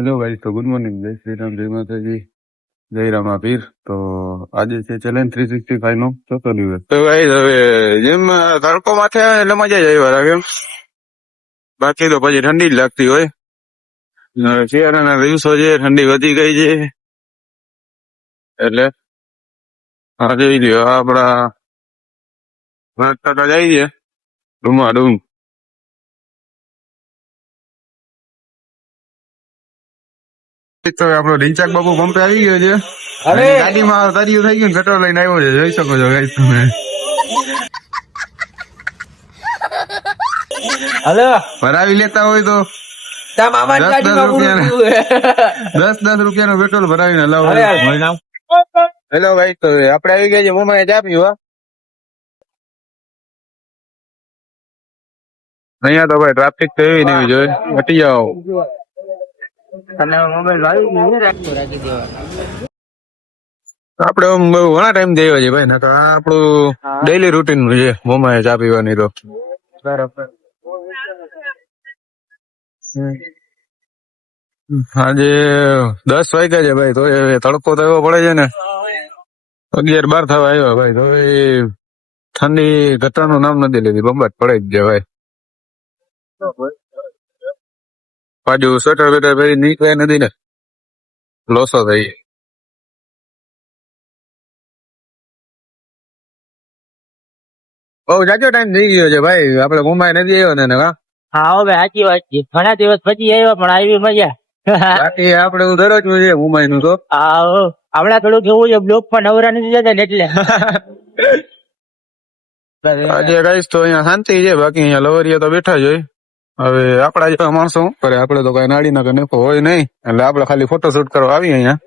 Hello guys, તો good morning. જય શ્રી રામ, જય માતાજી, જય રામાપીર. તો આજે છે ચેલેન્જ 365 નો ચોથો દિવસ. તો ગાઈસ હવે જેમ તડકો માથે આવે એટલે મજા જ આવ્યા રાખે એમ. બાકી તો પછી ઠંડી જ લાગતી હોય. શિયાળાના દિવસો છે, ઠંડી વધી ગઈ છે એટલે આ જોઈ લ્યો આપડા નાસ્તા જાય છે ડુમા ડૂમ. તો આપણો ઢીંચાક બાપુ પંપે આવી ગયો છે. અરે ગાડીમાં તરિયું થઈ ગયું, પેટ્રોલ લઈને આવ્યો છે, જોઈ શકો છો ગાઈસ તમે. હલો ભરાવી લેતા હોય તો તા મામા 10 ગાડીમાં પૂરું રૂપિયા 10 રૂપિયાનું પેટ્રોલ ભરાવીને લાવો. હેલો ભાઈ, તો આપણે આવી ગયા છે મોમાએ ચા પીવા. અહીંયા તો ભાઈ ટ્રાફિક તો એવી ને એવી જોઈએ, હટી જાઓ. આપણે આમ બહુ ઘણા ટાઈમ જઈએ છે ભાઈ, નકર આ આપણું ડેઈલી રૂટીન નું છે મોમાએ ચા પીવાની. તો આજે 10 વાગ્યા છે ભાઈ, તો એ તડકો તો એવો પડે છે ને, 11-12 થવા આવ્યા ભાઈ, તો એ ઠંડી ઘટાનું નામ નથી લીધી, બંબાટ પડે જ છે ભાઈ. પાછું સ્વેટર વેટર પહેરી નીકળે નથી ને, લોસો થઈ. બહુ જાજો ટાઈમ થઈ ગયો છે ભાઈ, આપડે મુંબઈ નથી આવ્યો ને કા. હા હવે સાચી વાત છે, ઘણા દિવસ પછી આવ્યો પણ આવી મજા. બાકી આપડે દરરોજ છે મુંબઈ નું તો. હા હમણાં થોડું કેવું છે, બ્લોક પણ નવરા નથી જતા ને એટલે. આજે કહીશ તો અહીંયા શાંતિ છે, બાકી અહીંયા લવરિયા તો બેઠા જ હોય. હવે આપડા જેવા માણસો શું કરે, આપડે તો કઈ નાડી ના કે હોય નહીં, એટલે આપડે ખાલી ફોટોશૂટ કરવા આવીએ અહીંયા.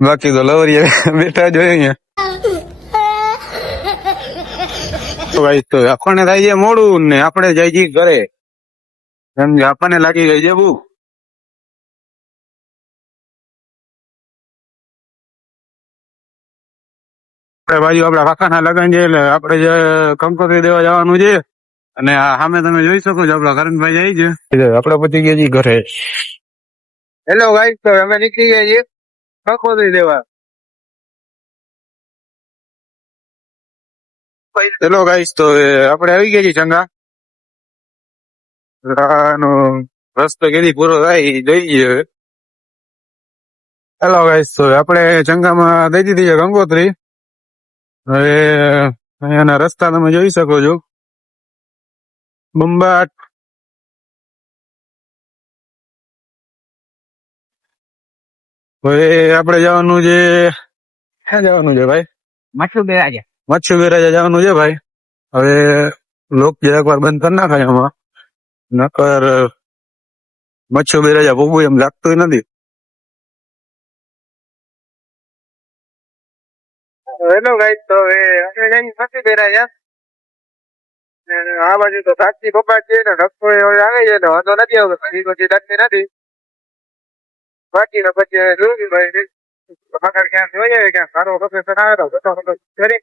બાકી તો લવરિયા બેઠા જ હોય અહીંયા. તો ભાઈ તો આપણને થાય છે મોડું ને આપણે જાય છીએ ઘરે, સમજે આપણને લાગી ગઈ છે ભૂખ. આપણે બાજુ આપડા કાકાના લગન છે એટલે આપણે જે કંકોત્રી દેવા જવાનું છે, અને આ સામે તમે જોઈ શકો છો આપડા કરણભાઈ જાય છે, આપડે પછી ગયા છીએ ઘરે. હેલો ગાઈસ, તો અમે નીકળી ગયા છીએ કંકોત્રી દેવા. હેલો ગાઈસ, તો આપણે આવી ગયા છીએ ચંગા. નો રસ્તો કેદી પૂરો થાય જોઈએ હવે. હેલો ગાઈસ, તો આપણે ચંગામાં દઈ દીધી છે કંકોત્રી. હવે અહીંયાના રસ્તા તમે જોઈ શકો છો, બંબાટ. હવે આપણે જવાનું છે, ક્યાં જવાનું છે ભાઈ? મચ્છુ બેરાજા. મચ્છુ બેરાજા જવાનું છે ભાઈ. હવે લોક જરાક વાર બંધ કરી નાખાય એમાં, નકર મચ્છુ બેરાજા બહુ એમ લાગતું નથી. હેલો ગાઈસ, તો આપણે જઈને મચ્છુ બેરાજા. આ બાજુ તો સાચી બપાટ છે ને, રસ્તો આવે છે ને વાંધો નથી આવતો, પછી દાંતની નથી. બાકી ને પછી જોયું ભાઈ આગળ ક્યાં જોઈ જાય, ક્યાં સારો લોકેશન આવે તો કરી.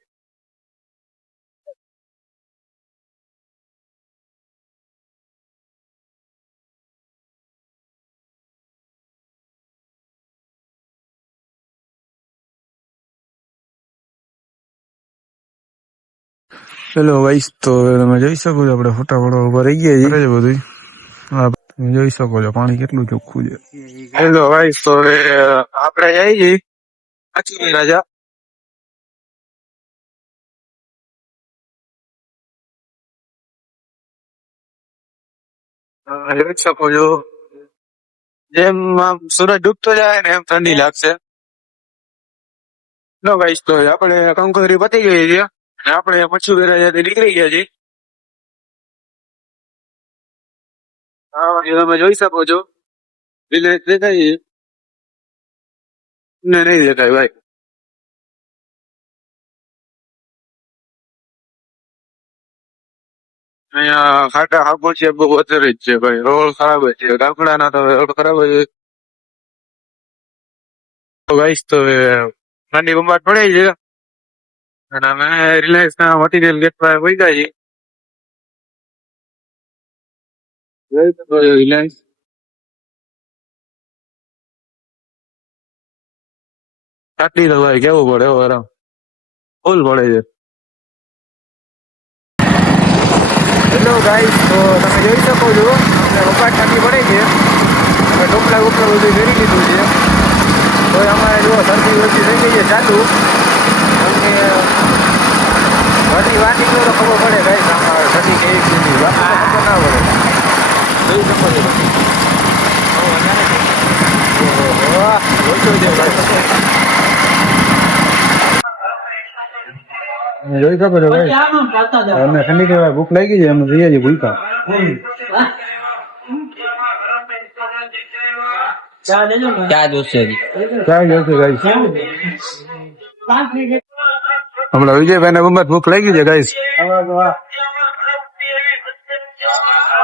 હેલો ગાઈસ, તો તમે જોઈ શકો છો આપણે ફોટા પડવા ઉભા રહી ગયા છીએ બધું. હા તમે જોઈ શકો છો પાણી કેટલું ચોખ્ખું છે. હેલો ગાઈસ, તો આપણે જઈએ છીએ મચ્છુ બેરાજા. જોઈ શકો છો, જેમ આમ સૂરજ ડૂબતો જાય ને એમ ઠંડી લાગશે. નો ગાઈસ, તો આપણે કંકોત્રી પતી ગઈ છે, આપણે મચ્છુ બેરાજાથી નીકળી ગયા છીએ. હા તમે જોઈ શકો છો, વિલેજ દેખાય છે ને નહીં દેખાય ભાઈ. અહીંયા ખાટા ખાબોચિયા બહુ વધારે જ છે ભાઈ, રોડ ખરાબ જ છે, ગામડાના તો રોડ ખરાબ જ હોય. તો ગાઈસ, તો ઠંડી બંબાટ પડે છે, અને અમે રિલાયન્સ ના મટીરિયલ ગેટ પર પહોંચી ગયા છીએ. રિલાયન્સ ઠંડી તો ભાઈ કેવું પડે આરામ ફૂલ પડે છે. હેલો ગાઈસ, તો તમે જોઈ શકો છો આપણે વખત ઠંડી પડે છે. અમે ટોપલા બોપલા બધું ફેરી લીધું છે. તો અમારે જો શરદી ઓછી થઈ ગઈ છે ચાલુ. તમને ઘરની વાત નીકળો તો ખબર પડે ગાઈસ આમાં ઠંડી કેવી કેવી બાકી તો ખબર ના પડે. જોઈ શકો છો તમે. ઓહો, ઓછું છે ભાઈ. જોઈ શકો છો ભાઈ, અમને ઠંડી કહેવાય ભૂખ લાગી છે, અમે જઈએ છીએ ભૂલકા. ચા જોશે ક્યાં ગયો છે ગાઈસ? હમણાં વિજયભાઈ ને ગમત ભૂખ લાગી છે ગાઈસ.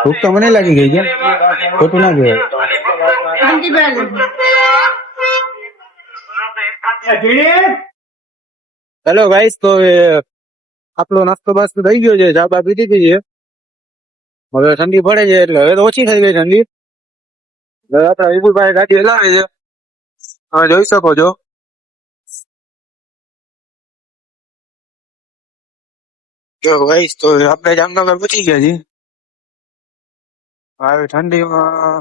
ભૂખ તો મને લાગી ગઈ છે, ખોટું ના કહેવાય. હેલો ગાઈસ, તો આપણો નાસ્તો બાસ્તો થઈ ગયો છે, ચા બા પીધી છે. હવે ઠંડી પડે છે એટલે હવે તો ઓછી થઈ ગઈ ઠંડી. હવે આપડા વિપુલભાઈ ગાડી હલાવે છે, તમે જોઈ શકો છો. જો ગાઈસ, તો આપણે જામનગર પહોંચી ગયા છીએ. હવે ઠંડીમાં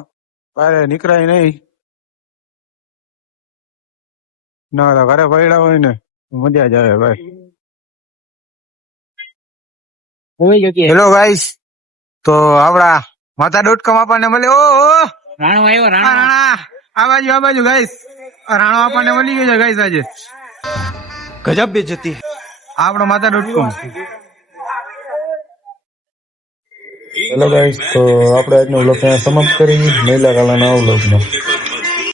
બહાર નીકળાય નહીં. ના તો ઘરે પડ્યા હોય ને મજા જ આવે ભાઈ. હેલો ગાઈસ, તો આપડા માતા.com આપણને મળે. ઓહો, રાણો આવ્યો રાણા આ બાજુ ગાઈસ, રાણો આપણને મળી ગયો છે ગાઈસ આજે. गजब बेइज्जती है. આપણો માતા.com. હેલો ગાઈસ, તો આપણે આજનો વ્લોગ સમાપ્ત કરી મહિલા કાલાના વ્લોગમાં.